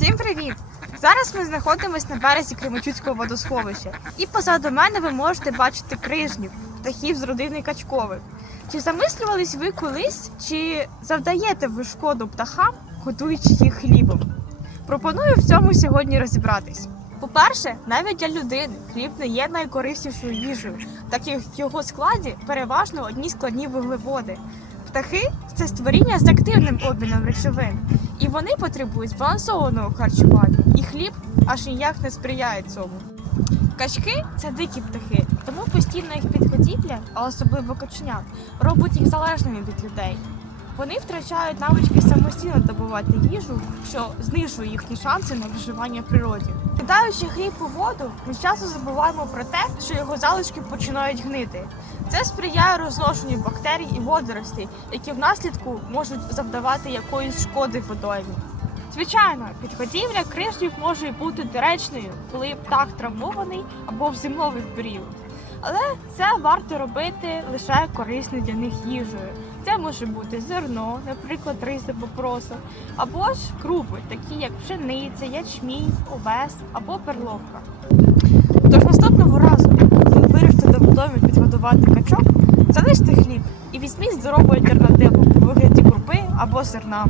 Всім привіт! Зараз ми знаходимося на березі Кременчуцького водосховища. І позаду мене ви можете бачити крижнів, птахів з родини качкових. Чи замислювались ви колись, чи завдаєте ви шкоду птахам, готуючи їх хлібом? Пропоную в цьому сьогодні розібратись. По-перше, навіть для людини хліб не є найкориснішою їжею, так як в його складі переважно одні складні вуглеводи. Птахи це створіння з активним обміном речовин, і вони потребують збалансованого харчування, і хліб аж ніяк не сприяє цьому. Качки це дикі птахи, тому постійна їх підходівля, а особливо каченят, робить їх залежними від людей. Вони втрачають навички самостійно добувати їжу, що знижує їхні шанси на виживання в природі. Кидаючи хліб у воду, ми часто забуваємо про те, що його залишки починають гнити. Це сприяє розложенню бактерій і водоростей, які внаслідку можуть завдавати якоїсь шкоди водоймі. Звичайно, підгодівля крижнів може бути доречною, коли птах травмований або в зимовий період. Але це варто робити лише корисною для них їжею. Це може бути зерно, наприклад, рис або проса, або ж крупи, такі як пшениця, ячмінь, овес або перловка. Тож наступного разу, коли ви вирішите до водойми підгодувати качок, залиште хліб і візьміть здорову альтернативу у вигляді крупи або зерна.